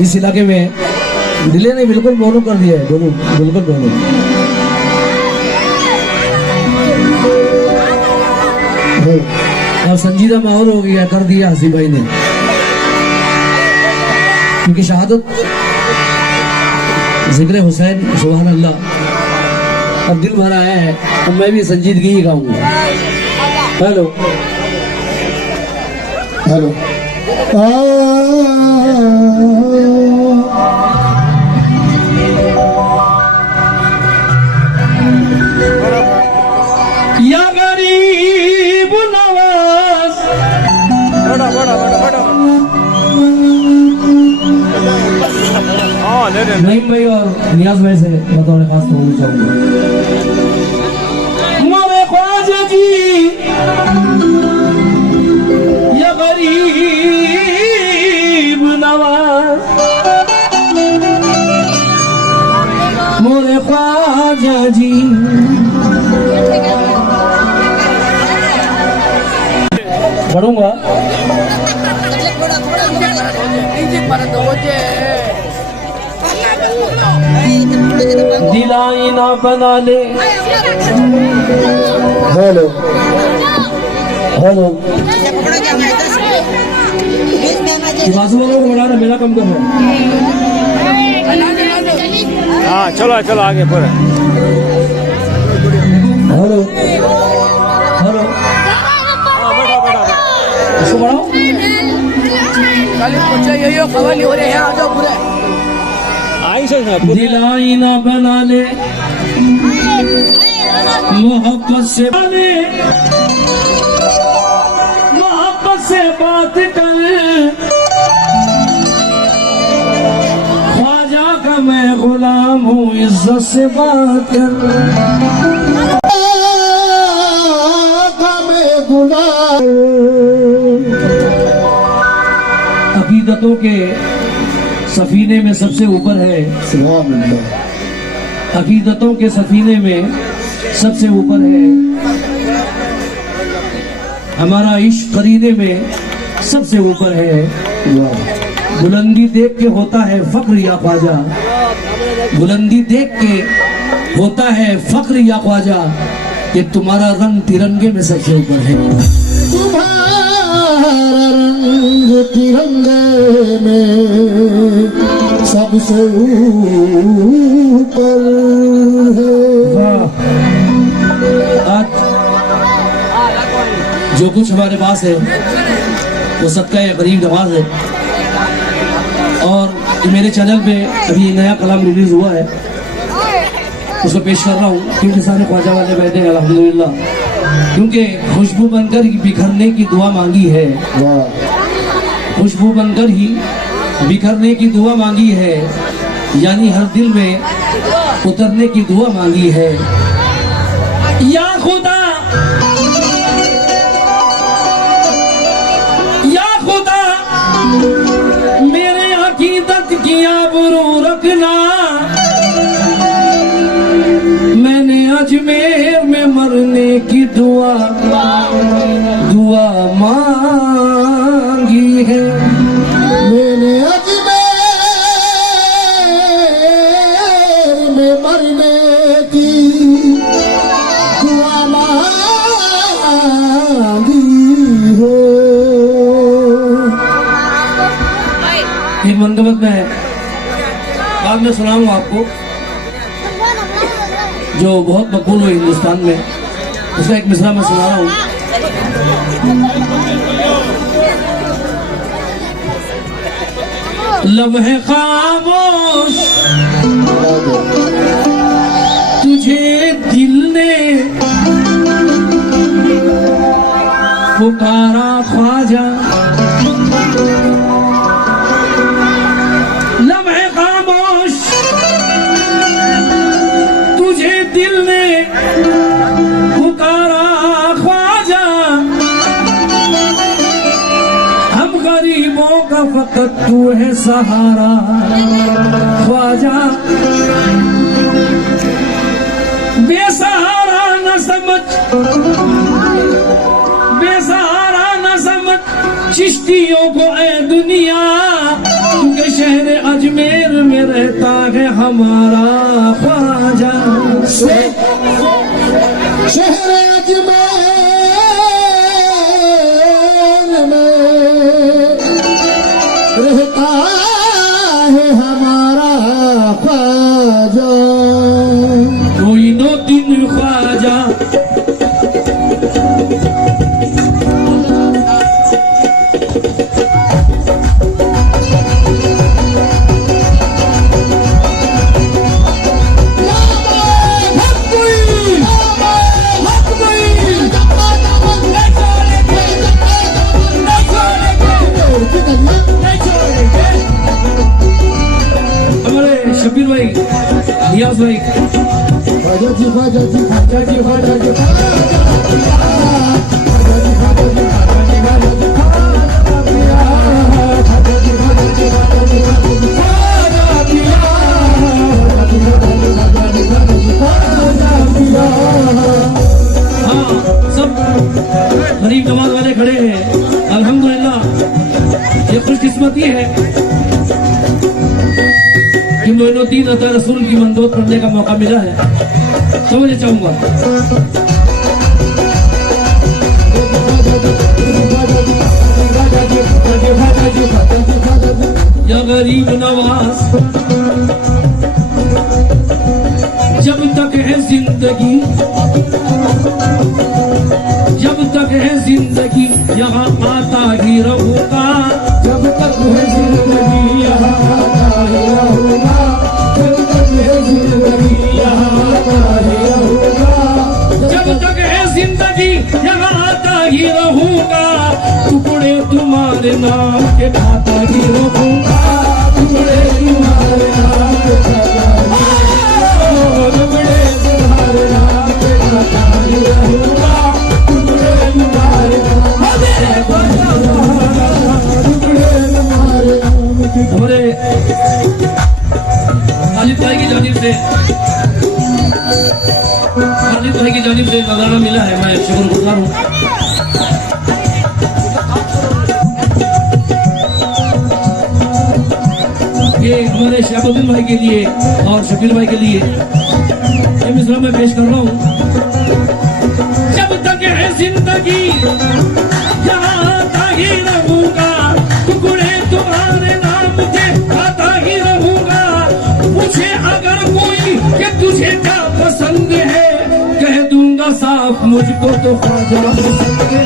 इस इलाके में दिले ने बिल्कुल दोनों कर दिया है, दोनों बिल्कुल दोनों। और संजीदा माहौल हो गया, कर दिया हसी भाई ने, क्योंकि शहादत जिक्र हुसैन सुभान अल्लाह अब दिल भरा आया है। अब मैं भी संजीदगी ही गाऊंगा। हेलो हेलो या गरीब नवाज बड़ा बड़ा बड़ा बड़ा नईम भाई और नियाज भाई से बतौर खास बोलना चाहूंगा। मोरे ख्वाजा जी या गरीब नवाज, मोरे ख्वाजा जी पढ़ूंगा। दिलाई ना बना ले। हेलो हेलो बाजू वालों को बढ़ा, मेरा कम करो। हाँ चलो चलो आगे पूरा। हेलो हेलो इसको बढ़ाओ। खवाली हो रहे हैं, आ जाओ पूरे। दिलाई ना बना ले मोहब्बत से, मोहब्बत से बात कर, ख्वाजा का मैं गुलाम हूँ, इज्जत से बात कर। अकीदतों के सफीने में सबसे ऊपर है, अकीदतों के सफीने में सबसे ऊपर है हमारा इश्क, करीने में सबसे ऊपर है। बुलंदी देख के होता है फक्र या ख्वाजा, बुलंदी देख के होता है फक्र या ख्वाजा, कि तुम्हारा रंग तिरंगे में सबसे ऊपर है। रंग तिरंगे में सबसे ऊपर है। आज जो कुछ हमारे पास है वो सबका गरीब नवाज है। और मेरे चैनल पे अभी नया कलाम रिलीज हुआ है, उसको पेश कर रहा हूँ, क्योंकि सारे ख्वाजा वाले बैठे हैं अल्हम्दुलिल्लाह, क्योंकि खुशबू बनकर बिखरने की दुआ मांगी है, खुशबू बनकर ही बिखरने की दुआ मांगी है, यानी हर दिल में उतरने की दुआ मांगी है। या खुदा या खुदा मेरे अकीदत की आबरू रखना, मैंने अजमेर में मरने की दुआ मांगी है। मैंने अजमेर में मरने की दुआ मांगी है। एक मंगबत में बाद में सुनाऊंगा आपको, जो बहुत मकबूल हुई हिंदुस्तान में, उसका एक मिसरा मैं सुना रहा हूँ। लम्हे खामोश तुझे दिल ने पुकारा ख्वाजा, लम्हे खामोश तुझे दिल ने पुकारा ख्वाजा, हम गरीबों का फकत तू है सहारा ख्वाजा। बेसहारा न समझ, बेसहारा न समझ चिश्तियों को ऐ दुनिया, के शहर रहता है हमारा ख्वाजा। शहर अजमेर में रहता है हमारा ख्वाजा। कोई नो दिन ख्वाजा। हमारे शबीर भाई, नियाज भाई, ख्वाजा जी ख्वाजा जी ख्वाजा जी ख्वाजा जी हाँ सब गरीब नवाज वाले खड़े हैं। अल्हम्दुलिल्लाह ये खुशकिस्मती है कि मोइनुद्दीन अता रसूल की मंदोत पढ़ने का मौका मिला है। समझना चाहूंगा या गरीब नवाज, जब तक है जिंदगी, जब तक है जिंदगी यहाँ आता ही रहूंगा। जब तक है जिंदगी यहाँ आता ही रहूंगा। जब तक है जिंदगी यहाँ आता ही रहूंगा। जब तक है जिंदगी यहाँ आता ही रहूंगा। टुकड़े तुम्हारे नाम के खाता ही रहूंगा। टुकड़े तुम्हारे नाम के खाता टुकड़े तुम्हारे नाम के खाता ही रहूंगा। टुकड़े तुम्हारे नाम के टुकड़े तुम्हारे नाम के। हमारे खालिद भाई की जानिब से, खालिद भाई की जानिब से नजराना मिला है। मैं शुक्रगुजार हूँ। ये हमारे शहाबुद्दीन भाई के लिए और शबीर भाई के लिए ये मिसरा मैं पेश कर रहा हूँ। जब तक है जिंदगी यहाँ आता ही रहूंगा। टुकड़े तुम्हारे नाम के आता ही रहूंगा। पूछे अगर कोई कि तुझे क्या पसंद है, कह दूंगा साफ मुझको तो ख्वाजा पसंद है।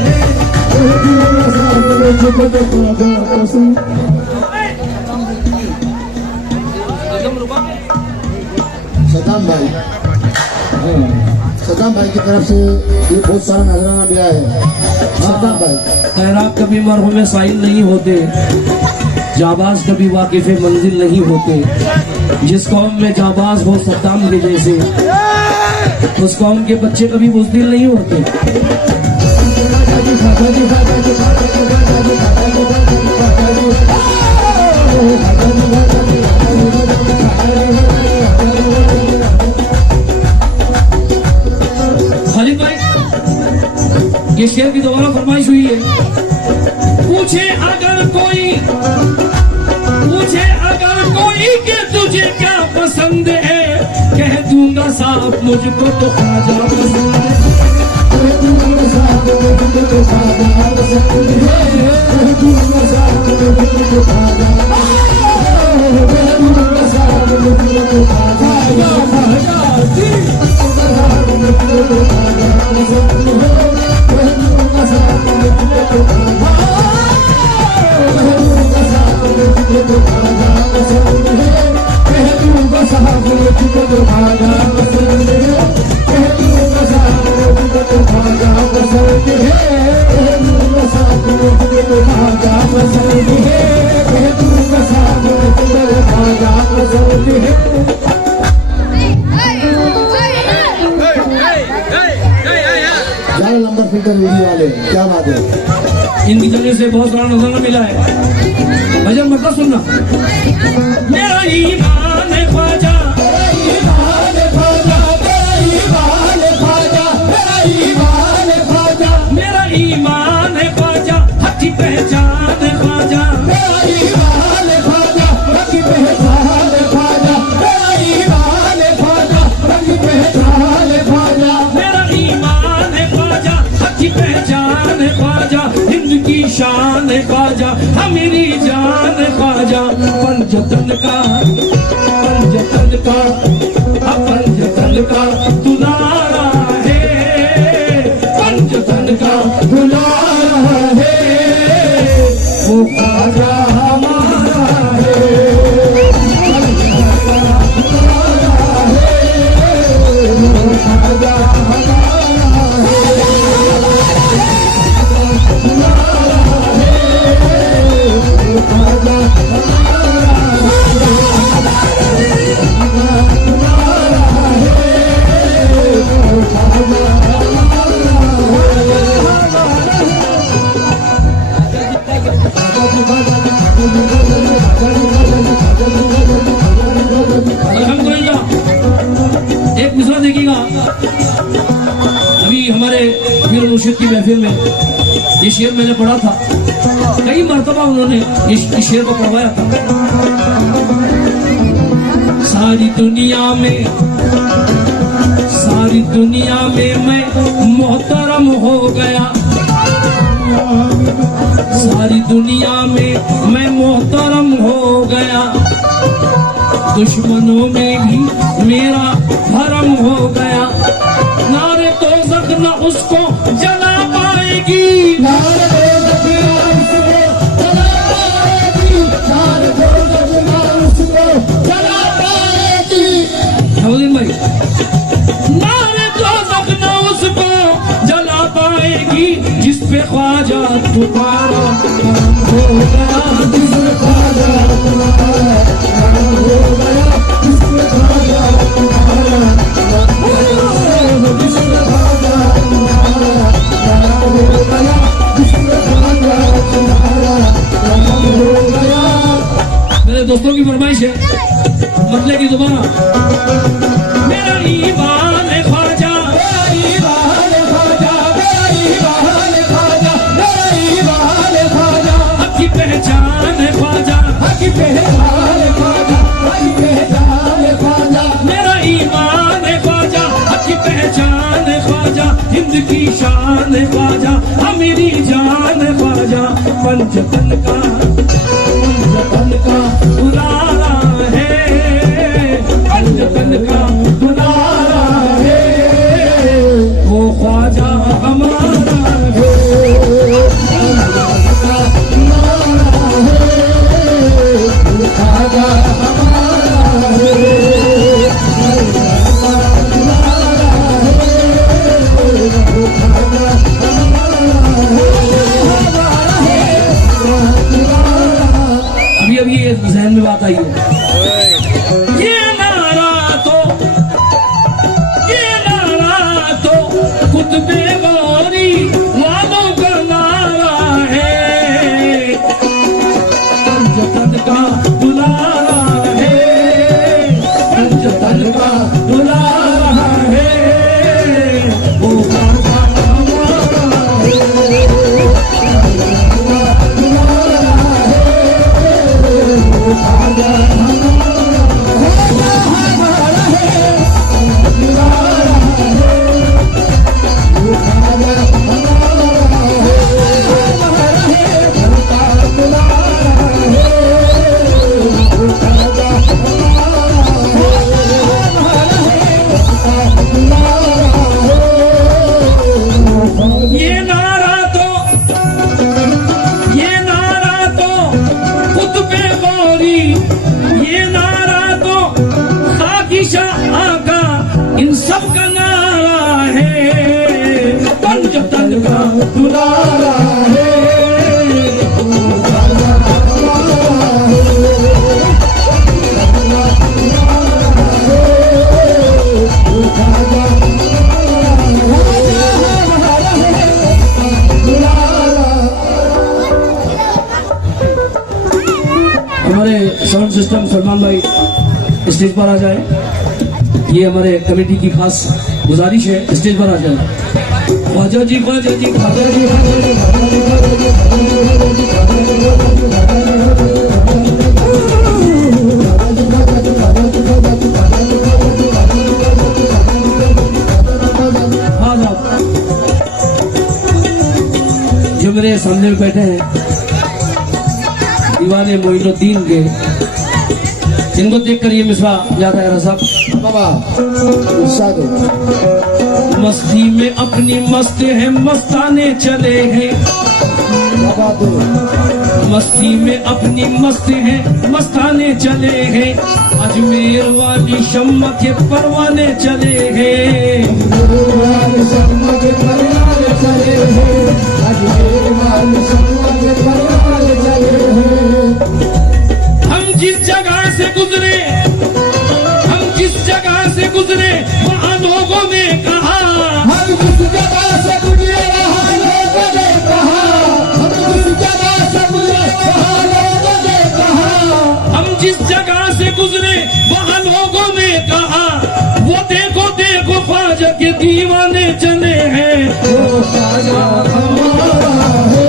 सदाम भाई, सदाम भाई की तरफ से ये बहुत सारा नजराना मिला है। सदाम भाई खैरात कभी मरहूम साइल नहीं होते, जाबाज कभी वाकिफ मंजिल नहीं होते। जिस कौम में जाबाज हो सद्दाम के जैसे, उस कौम के बच्चे कभी बुज़दिल नहीं होते। खालिद भाई, ये शेर की दोबारा फरमाइश हुई है। पूछे अगर कोई कि तुझे क्या पसंद है, कह दूंगा साफ मुझको तो ख्वाजा पसंद है। नंबर फिल्टर वीडियो वाले क्या बात है। इनकी जगह से बहुत सारा नजराना मिला है। भजन मतलब सुनना। मेरा ईमान है ख्वाजा, मेरा ईमान है ख्वाजा, मेरा ईमान है ख्वाजा, मेरा ईमान है ख्वाजा, मेरा ईमान है ख्वाजा, हक की पहचान है ख्वाजा, मेरा ईमान है ख्वाजा, हक की पहचान है ख्वाजा, शान ख्वाजा, मेरी जान ख्वाजा। पंजतन का दुलारा है, पंजतन का दुलारा है, वो ख्वाजा हमारा है। एक मिसरा देखिएगा, अभी हमारे पीर मुर्शिद की महफिल में ये शेर मैंने पढ़ा था, कई मर्तबा उन्होंने इस शेर को पढ़वाया था। सारी दुनिया में मैं मोहतरम हो गया, सारी दुनिया में मैं मोहतरम हो गया, दुश्मनों में भी मेरा भरम हो गया। नारे दोज़ख न उसको जला पाएगी, नारे दोज़ख न उसको जला पाएगी, नारे दोज़ख न उसको जला पाएगी। नवाज़ुद्दीन भाई, नारे दोज़ख न उसको जला पाएगी, जिस पे ख्वाजा तुम्हारा नाम हो गया, जिस पे ख्वाजा तुम्हारा नाम हो गया, जिस पे ख्वाजा तुम्हारा नाम हो गया, जिस पे ख्वाजा तुम्हारा नाम हो गया, जिस पे ख्वाजा तुम्हारा नाम हो गया। मेरे दोस्तों की फरमाइश है, मतले की दोबारा। मेरा ईमान है ख्वाजा, मेरा ईमान है ख्वाजा, मेरा ईमान है ख्वाजा, मेरा ईमान है ख्वाजा, हक की पहचान है ख्वाजा, हक की पहचान है ख्वाजा, हक की पहचान है ख्वाजा। मेरा ईमान है ख्वाजा, हक की पहचान है ख्वाजा, हिंद की शान है ख्वाजा, मेरी जान है ख्वाजा। पंजतन का दुलारा है, पंजतन का दुलारा है, वो ख्वाजा हमारा है, पंजतन का दुलारा है, वो ख्वाजा हमारा है, पंजतन का दुलारा है, वो ख्वाजा अभी ये जहन में बात आई है। ये नारा तो कुतुबे गौरी वालों का नारा है, पंजतन का दुलारा है, पंजतन का दुलारा है, वो ख्वाजा हमारा है, इन सब का नारा है, पंजतन का दुलारा है, हमारे साउंड सिस्टम सलमान भाई स्टेज पर आ जाए, ये हमारे कमेटी की खास गुजारिश है, स्टेज पर आ जाए। ख्वाजा जी ख्वाजा जी ख्वाजा जी ख्वाजा जी ख्वाजा जी ख्वाजा जी जो मेरे सामने में बैठे हैं दीवाने मोइनुद्दीन के, इनको देखकर ये मिसरा याद आया साहब। बाबा इरशाद हो। मस्ती में अपनी मस्त है मस्ताने चले हैं, बाबा तो मस्ती में अपनी मस्त है मस्ताने चले हैं, अजमेर वाली शम्मा के परवाने चले हैं। गुरुवार शम्मा के परिवार चले हैं, अजमेर वाली शम्मा के परिवार चले हैं। हम जिस जगह से गुजरे, हम जिस जगह से गुजरे वहाँ लोगों ने कहा, हम जिस जगह से गुजरे वहाँ लोगों ने कहा, हम जिस जगह से गुजरे वहाँ लोगों ने कहा, हम जिस जगह से गुजरे वहाँ लोगों ने कहा, वो देखो देखो ख्वाजा के दीवाने चले हैं। वो ख्वाजा हमारा है,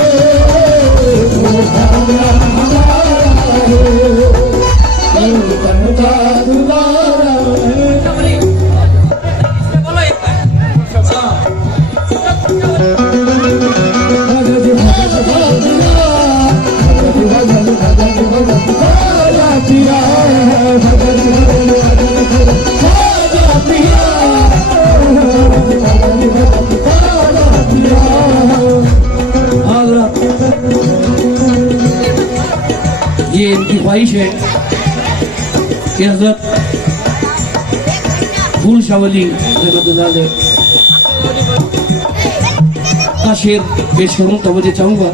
वो ख्वाजा हमारा है, वो बनता दुलारा है। भगत भगत भगतिया, भगत भगत भगत भगत ख्वाजा पिया है, भगत भगत भगत ख्वाजा पिया, भगत भगत ख्वाजा पिया। हजरत ये इनकी ख्वाहिश है कि हजरत फूल शावली रहमतुल्लाह अलैह का शेर पेश करूं तो मुझे चाहूंगा।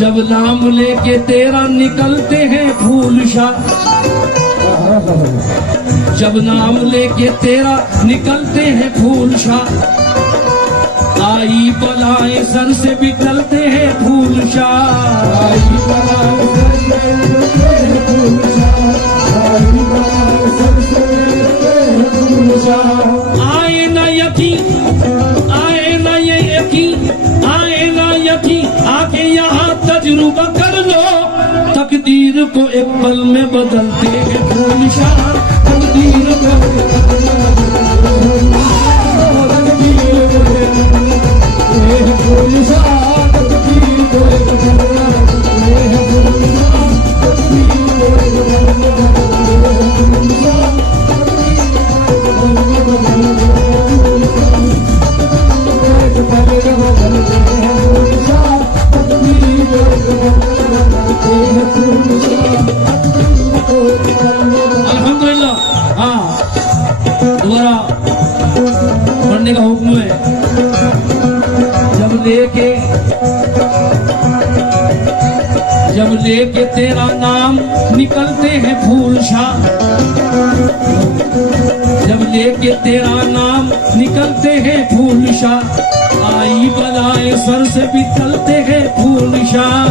जब नाम लेके तेरा निकलते हैं फूल शाह, जब नाम लेके तेरा निकलते हैं फूल शाह, आई बलाएं सर से भी टलते हैं फूल शाह। आई बलाएं सर से टलते हैं फूल शाह, आई बलाएं सर से टलते हैं फूल शाह। आए ना यकीन, आए ना ये यकीन, आए ना यकीन, आके यहाँ तजुर्बा कर लो, तकदीर को एक पल में बदलते हैं फूल शाह, तकदीर को एक पल में बदलते हैं, तकदीर को एक पल में फूल शाह, तकदीर को एक पल में बदलते हैं फूल शाह, तकदीर को एक पल में बदलते हैं फूल शाह, तकदीर को एक पल में बदलते हैं फूल शाह, एक पल में बदलते हैं फूल शाह, तकदीर को एक पल में बदलते हैं फूल शाह, तकदीर को एक पल में। अल्हम्दुलिल्लाह। हाँ, दोबारा पढ़ने का हुक्म है। जब लेके तेरा नाम निकलते हैं फूल शाह, जब लेके तेरा नाम निकलते हैं फूल शाह, आई बलाएं सर से भी टलते हैं फूल शाह।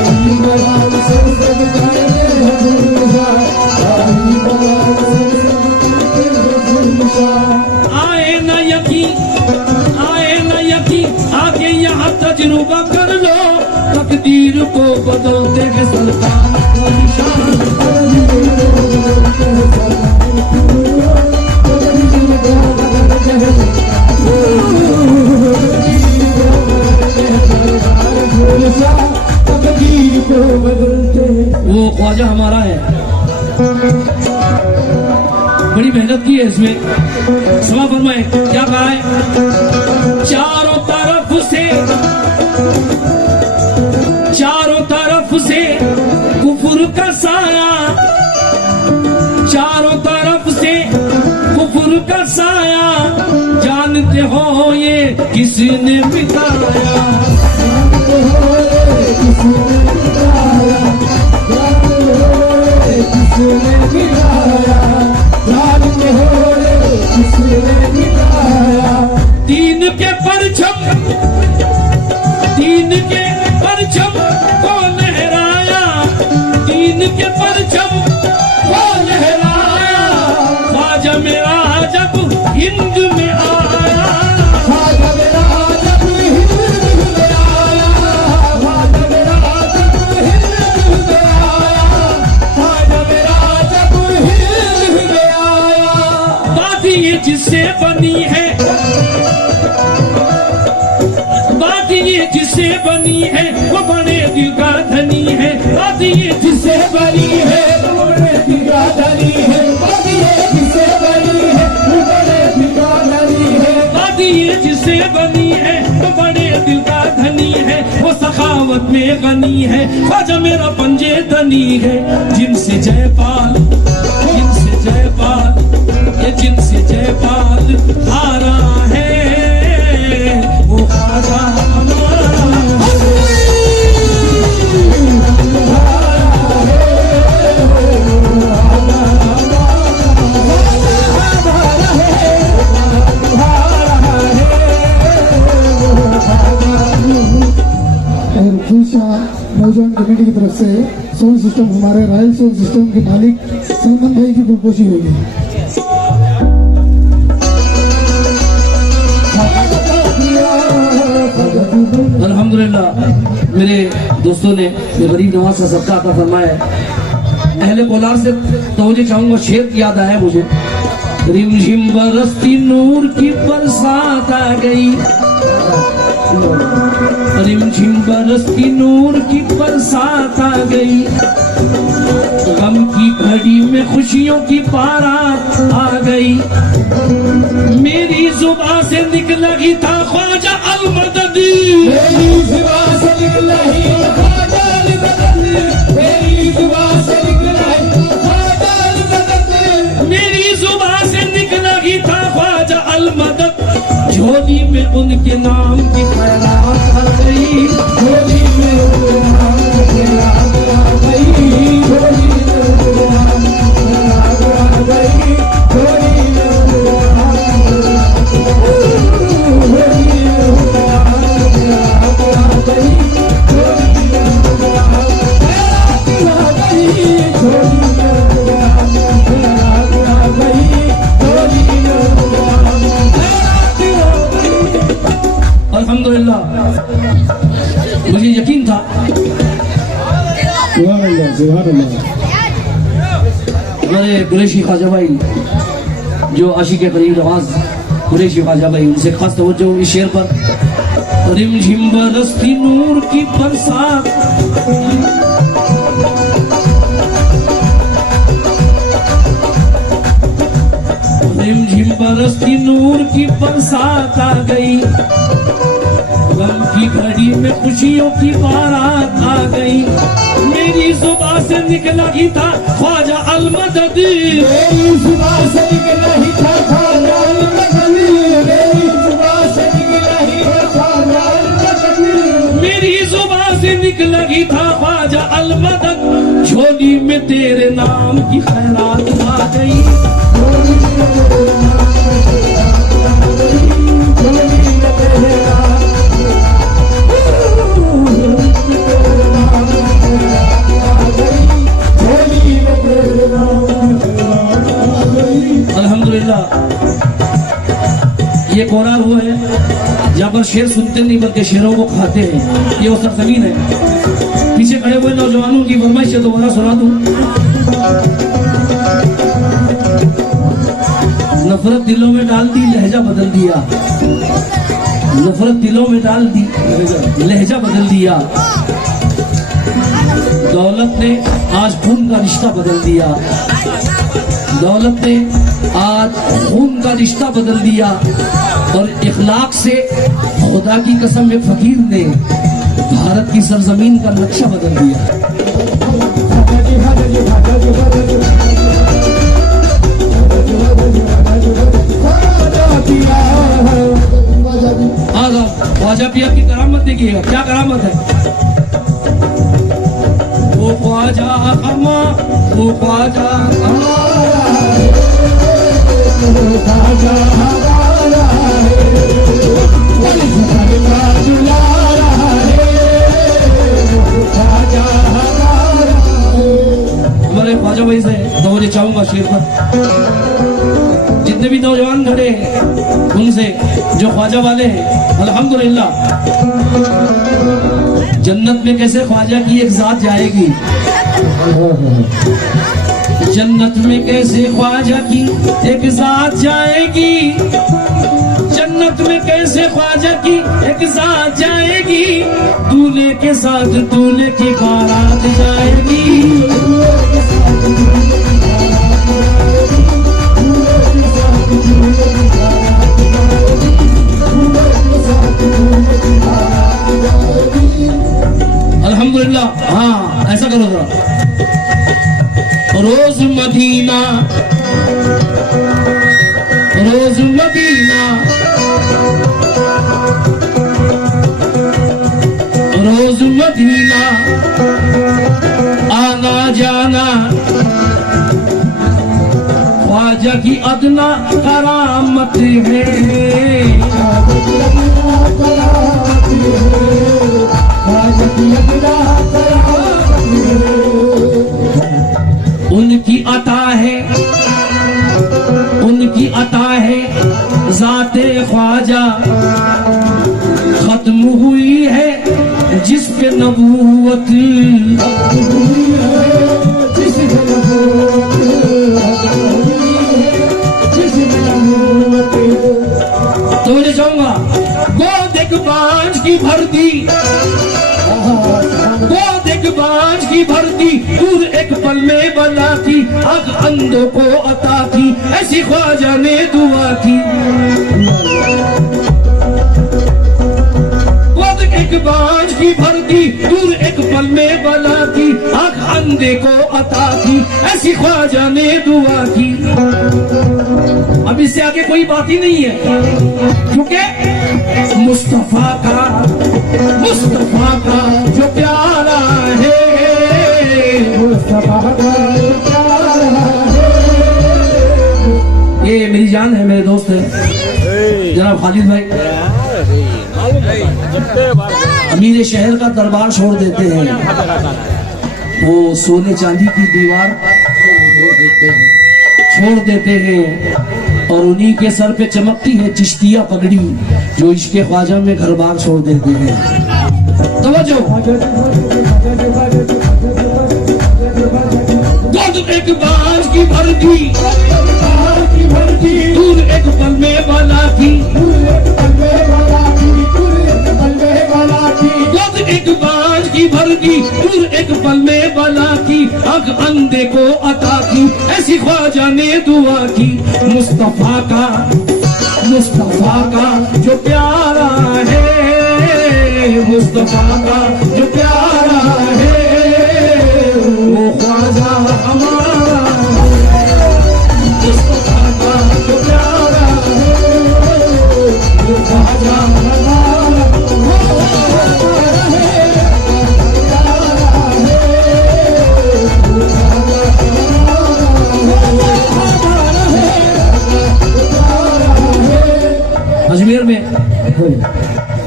आई बलाएं सर से भी टलते हैं फूल शाह, आई बलाएं सर से भी टलते हैं फूल शाह। आए ना यकीन, आए ना यकीन, आके यहाँ तजुर्बा कर लो, तकदीर को बदलते हैं सरकार फूल शाह, तकदीर को बदलते हैं सरकार फूल शाह, तकदीर को बदलते हैं सरकार फूल शाह, तकदीर को बदलते हैं। वो ख्वाजा हमारा है, बड़ी मेहनत की है इसमें। समा फरमाए क्या कहा है, चारों तरफ से, चारों तरफ से कुफर का साया, चारों तरफ से कुफर का साया, जानते हो ये किसने बिताया, जानते हो ये किसने बिताया, जानते हो ये किसने बिताया, जानते हो ये किसने बिताया। दीन के परचम, दीन के परचम को लहराया, दीन के परचम को लहराया, ख्वाजा मेरा जब हिंद में आया, ख्वाजा मेरा जब हिंद में आया, ख्वाजा मेरा जब हिंद में आया, ख्वाजा मेरा जब हिंद में आया। बात ये जिससे बनी है, जिससे बनी है वो बड़े दिल का धनी है। बात ये जिससे बनी है वो बड़े दिल का धनी है। बात ये जिससे बनी है वो बड़े दिल का धनी है। बात ये जिससे बनी है वो बड़े दिल का धनी है। वो सखावत में गनी है, ख्वाजा मेरा पंजे धनी है। जिनसे जयपाल, जिनसे जयपाल, ये जिनसे जयपाल हारा है वो ख्वाजा हमारा और खुशा नौजवान कमेटी की तरफ से साउंड सिस्टम हमारे रॉयल साउंड सिस्टम के मालिक सलमान भाई की गुलपोशी होगी। अल्हम्दुलिल्लाह मेरे दोस्तों ने ये गरीब नवाज का सबका अता फरमाया है। अहले कोलार से तवज्जो चाहूंगा, शेर की याद आया मुझे। रिमझिम बरसती नूर की बरसात आ गई, रिमझिम बरसती नूर की बरसात आ गई। गम की घड़ी में खुशियों की बारात आ गई। मेरी जुबान से निकला ही था ख्वाजा अलमददी, मेरी जुबान से निकला ही ख्वाजा अलमददी, मेरी जुबान से निकला ही ख्वाजा अलमददी, मेरी जुबान से निकला ही था ख्वाजा अलमदद। झोली में उनके नाम की खैरात आ गई, झोली में उनके नाम की खैरात आ गई, झोली में उनके नाम की खैरात आ गई, झोली में उनके नाम की खैरात आ गई, झोली में उनके नाम की खैरात आ गई, झोली में उनके नाम की खैरात आ गई, झोली में उनके नाम की खैरात आ गई। अल्हम्दुलिल्लाह मुझे यकीन था सुभान अल्लाह, सुभान अल्लाह। हमारे कुरैशी ख्वाजा भाई जो आशिक करीम नवाज कुरैशी ख्वाजा भाई, उनसे खास तवज्जो इस शेर पर। रिमझिम बरसती नूर की बरसात, रिमझिम बरसती नूर की बरसात आ गई। गम की घड़ी में खुशियों की बारात आ गई। मेरी जुबान से निकला ही था ख्वाजा अलमददी, मेरी जुबान से निकला ही था ख्वाजा अलमददी, मेरी जुबान से निकला ही था ख्वाजा अलमददी, मेरी जुबान से निकला ही था ख्वाजा अलमदद। झोली में तेरे नाम की खैरात आ गई, झोली में तेरे नाम की खैरात आ गई, झोली में तेरे नाम अल्हम्दुलिल्लाह ये कोरार हुआ है जहाँ पर शेर सुनते नहीं बल्कि शेरों को खाते हैं। ये वो सरजमीन है। पीछे खड़े हुए नौजवानों की फरमाइश है, दोबारा सुना दूं। नफरत दिलों में डाल दी, लहजा बदल दिया। नफरत दिलों में डाल दी, लहजा बदल दिया। दौलत ने आज खून का रिश्ता बदल दिया, दौलत ने आज खून का रिश्ता बदल दिया। और इखलाक से खुदा की कसम एक फकीर ने भारत की सरजमीन का नक्शा बदल दिया। ख्वाजा पिया की करामत देखिएगा, क्या करामत है। वो ख्वाजा अमा, वो ख्वाजा हमारे ख्वाजा भाई से तवज्जो चाहूंगा शेर पर। जितने भी नौजवान खड़े हैं उनसे जो ख्वाजा वाले हैं, अल्हम्दुलिल्लाह जन्नत में कैसे ख्वाजा की एक जात जाएगी, जन्नत में कैसे ख्वाजा की एक जात जाएगी, जन्नत वक्त में कैसे ख्वाजा की एक साथ जाएगी, दूल्हे के साथ दूल्हे की बारात जाएगी। अल्हम्दुलिल्लाह। हाँ ऐसा करो जरा। रोज मदीना, रोज मदीना, रोज मदीना आना जाना, ख्वाजा की अदना करामत है। उनकी अता है, उनकी अता है ज़ाते ख्वाजा, खत्म हुई है जिस पे नबूवत। तो मुझे चाहूंगा गोद एक बांझ की भरती, गोद एक बांझ की भरती, दूध एक पल में बना की, आग अंधों को अता की, ऐसी ख्वाजा ने दुआ की। गोद एक बांझ की भरती, दूध एक पल में बना की, आग अंधे को अता की, ऐसी ख्वाजा ने दुआ की। अब इससे आगे कोई बात ही नहीं है, क्योंकि मुस्तफा का जो प्यारा है, मुस्तफा का जो प्यारा है। ये मेरी जान है, मेरे दोस्त है जनाब खालिद भाई। अमीर शहर का दरबार छोड़ देते हैं, वो सोने चांदी की दीवार छोड़ देते हैं, और उन्हीं के सर पे चमकती है चिश्तिया पगड़ी, जो इश्क़े ख्वाजा में घर बार छोड़ देते हैं। तवज्जो। दूध एक बांझ की भरती, दूध एक पल में बना की, दूध एक बांझ की भरती, दूध एक पल में बना की, आग अंधे को अता की, ऐसी ख्वाजा ने दुआ की। मुस्तफा का जो प्यारा है, मुस्तफा का जो प्यारा है, वो ख्वाजा हमारा। मुस्तफा का जो प्यारा है, वो ख्वाजा हमारा। अजमेर में,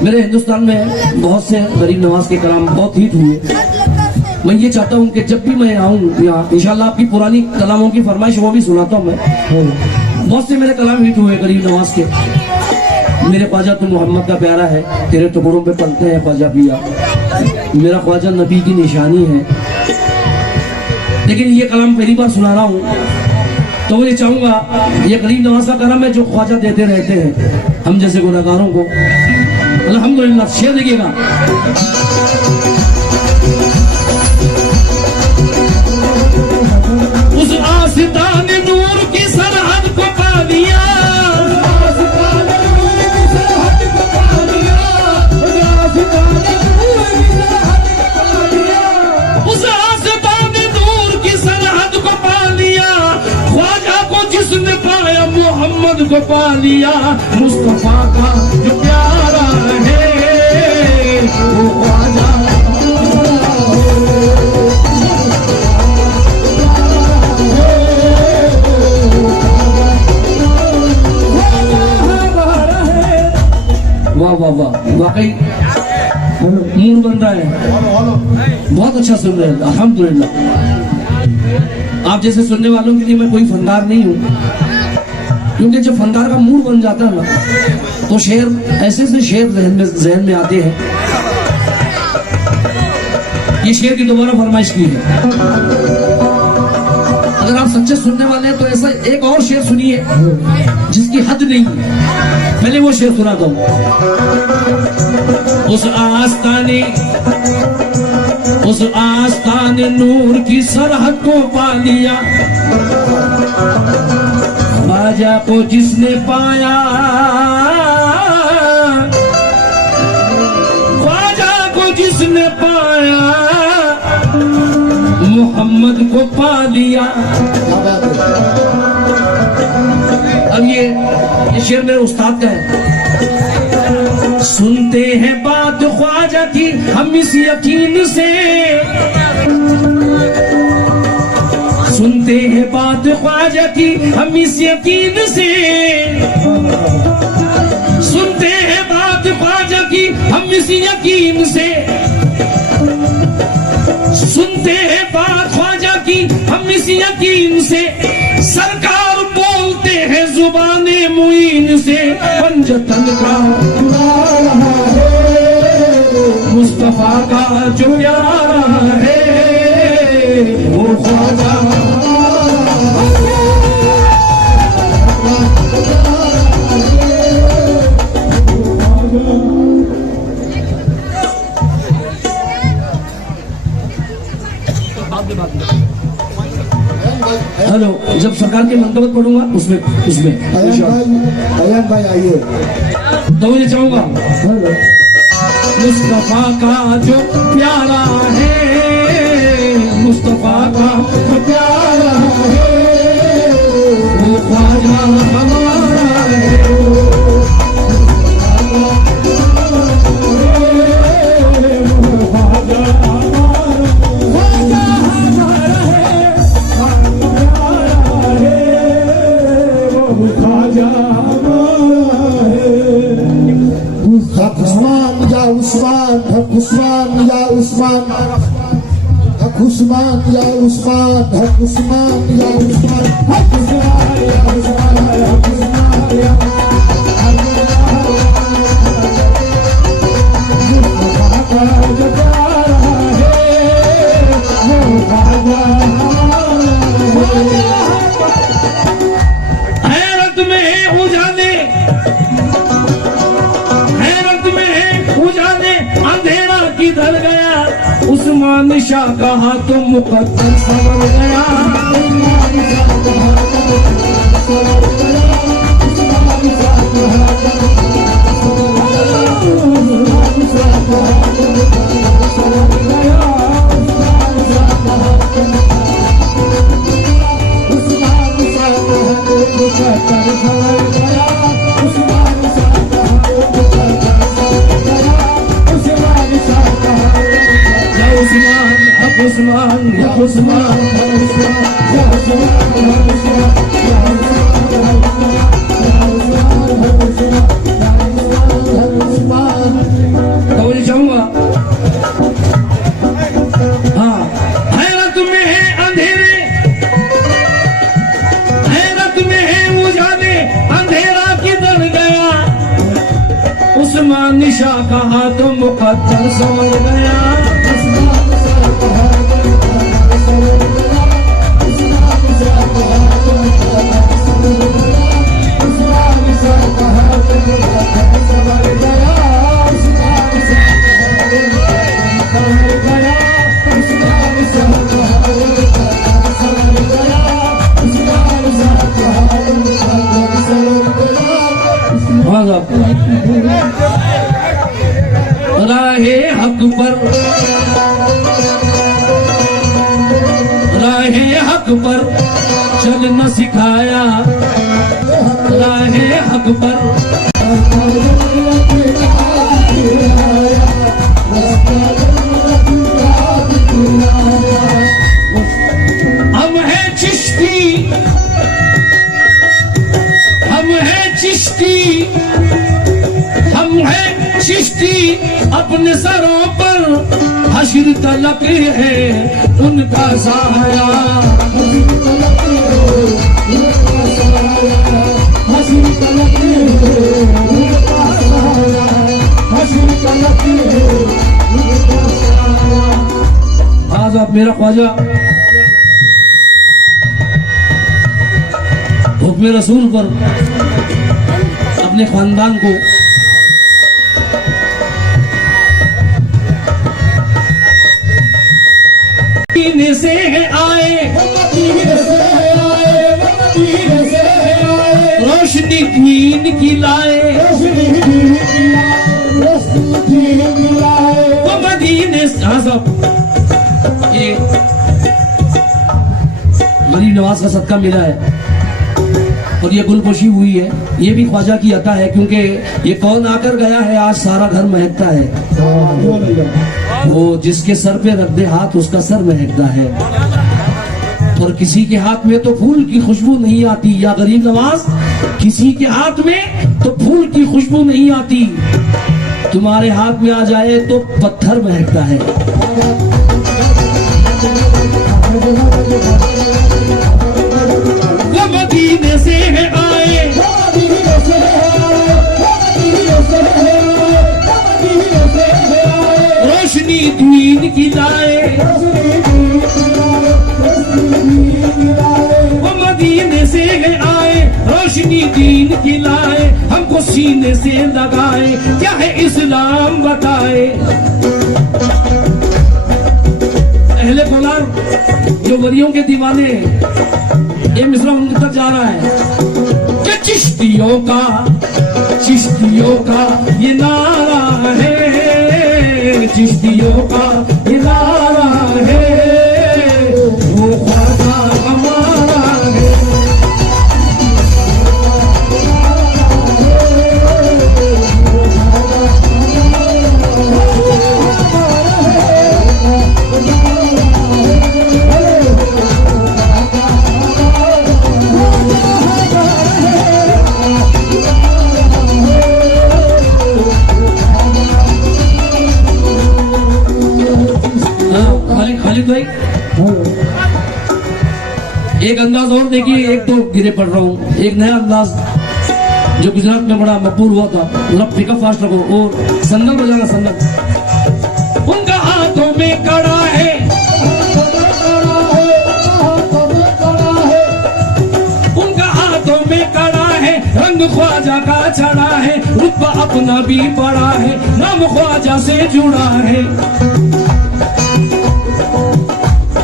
मेरे हिंदुस्तान में बहुत से गरीब नवाज के कलाम बहुत हिट हुए। मैं ये चाहता हूँ कि जब भी मैं आऊँ यहाँ, इंशाल्लाह आपकी पुरानी कलामों की फरमाइश वो भी सुनाता हूँ मैं। बहुत से मेरे कलाम हिट हुए गरीब नवाज के। मेरे ख्वाजा तो मोहम्मद का प्यारा है, तेरे टुकड़ों पे पलते हैं ख्वाजा पिया, मेरा ख्वाजा नबी की निशानी है। लेकिन ये कलाम पहली बार सुना रहा हूँ, तो मैं चाहूंगा ये गरीब नवाज का करम है जो ख्वाजा देते रहते हैं हम जैसे गुनहगारों को। अल्हम्दुलिल्लाह। शेर देखिएगा। उस आस्ताने नूर की सरहद को पा दिया, उस आस्ताने नूर की सरहद को पा लिया, ख्वाजा को जिसने पाया मोहम्मद को पा लिया। मुस्तफा का जो प्यारा है, वो ख्वाजा। वाह वाह वाह, वाकई मूड बन रहा है, बहुत अच्छा सुन रहे हैं अल्हम्दुलिल्लाह। आप जैसे सुनने वालों के लिए मैं कोई फनकार नहीं हूँ, क्योंकि जब फनकार का मूड बन जाता है ना, तो शेर ऐसे से शेर जहन में आते हैं। ये शेर की दोबारा फरमाइश की है। अगर आप सच्चे सुनने वाले हैं तो ऐसा एक और शेर सुनिए जिसकी हद नहीं है। पहले वो शेर सुनाता हूं। उस आस्ताने नूर की सरहद को पा लिया, ख्वाजा को जिसने पाया, ख्वाजा को जिसने पाया, मोहम्मद को पा लिया। अब ये शेर मेरे उस्ताद का है। सुनते हैं बात ख्वाजा की हम इस यकीन से, सुनते हैं बात ख्वाजा की हम इस यकीन से, सुनते हैं बात ख्वाजा की हम इस यकीन से, सुनते हैं बात ख्वाजा की हम इस यकीन से, सरकार बोलते हैं जुबाने मुईन से, पंजतन का मुस्तफा का जो प्यारा है वो ख्वाजा। हेलो, जब सरकार के मंतबत पढ़ूंगा उसमें अयान भाई आइए। तो मुझे चाहूंगा मुस्तफा का जो प्यारा है, मुस्तफा का जो प्यारा है वो ख्वाजा हमारा है, उस्मान या उस्मान, हक उस्मान या उस्मान, हक उस्मान या उस्मान, हक उस्मान या उस्मान, हक उस्मान या हैरत में है उजाले, हैरत में है उजाले, अंधेरा किधर गया, उस्मान शाह कहा तो मुकद्दर संवर गया। उस्मान या उस्मान, या उस्मान, तो मुझे चाहूंगा हाँ, हैरत में है अंधेरे, हैरत में है उजाले, अंधेरा किधर गया, उस्मान शाह कहा तो मुकद्दर संवर गया। राहे हक पर, राहे हक पर चलना सिखाया, राहे हक पर हम हैं चिश्ती, हम हैं चिश्ती, हम हैं चिश्ती, अपने सरों पर हश्र तलक है उनका साया, हश्र तलक है उनका साया, हश्र तलक है उनका साया। आज आप मेरा ख्वाजा खत्म रसूल पर अपने खानदान को मदीने से आए, मदीने से आए, मदीने से आए, रोशनी दीन की लाए, रोशनी दीन की लाए, रोशनी दीन की लाए। वो मदीने से। हाँ साहब, ये गरीब नवाज का सदका मिला है और ये गुलपोशी हुई है, ये भी ख्वाजा की अता है, क्योंकि ये कौन आकर गया है आज सारा घर महकता है। वो जिसके सर पे रख दे हाथ उसका सर महकता है, और किसी के हाथ में तो फूल की खुशबू नहीं आती। या गरीब नवाज, किसी के हाथ में तो फूल की खुशबू नहीं आती, तुम्हारे हाथ में आ जाए तो पत्थर महकता है। वो मदीने से है आए, मदीने से आए, मदीने से आए, मदीने से आए, रोशनी दीन की लाए, रोशनी दीन की लाए, रोशनी दीन की लाए। वो मदीने से है आए, रोशनी दीन की लाए, हमको सीने से लगाए, क्या है इस्लाम बताए। अहले कोलार जो वलियों के दीवाने हैं, ये मिसरा उनके तक जा रहा है कि चिश्तियों का ये नारा है, चिश्तियों का ये नारा है, वो ख्वाजा हमारा है। खालिद भाई, एक अंदाज और देखिए, एक तो गिरे पड़ रहा हूँ, एक नया अंदाज जो गुजरात में बड़ा मकबूल हुआ था, थोड़ा पिकअप फास्ट रखो और संगम बजाना, संगम। उनका हाथों में कड़ा है, उनका हाथों में कड़ा है, रंग ख्वाजा का चढ़ा है, रुतबा अपना भी बड़ा है, नाम ख्वाजा से जुड़ा है।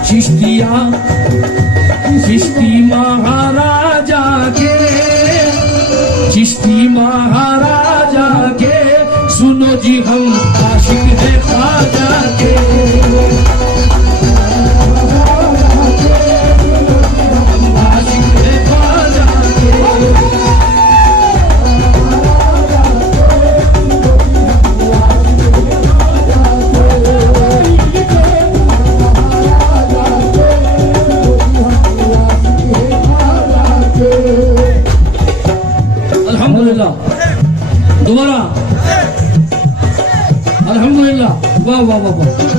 चिश्तिया चिश्ती महाराजा के, चिश्ती महाराजा के, सुनो जी हम आशिक है ख्वाजा के। हम आशिक है ख्वाजा के। अल्हम्दुलिल्लाह, दोबारा अल्हम्दुलिल्लाह, वाह वाह वाह वाह।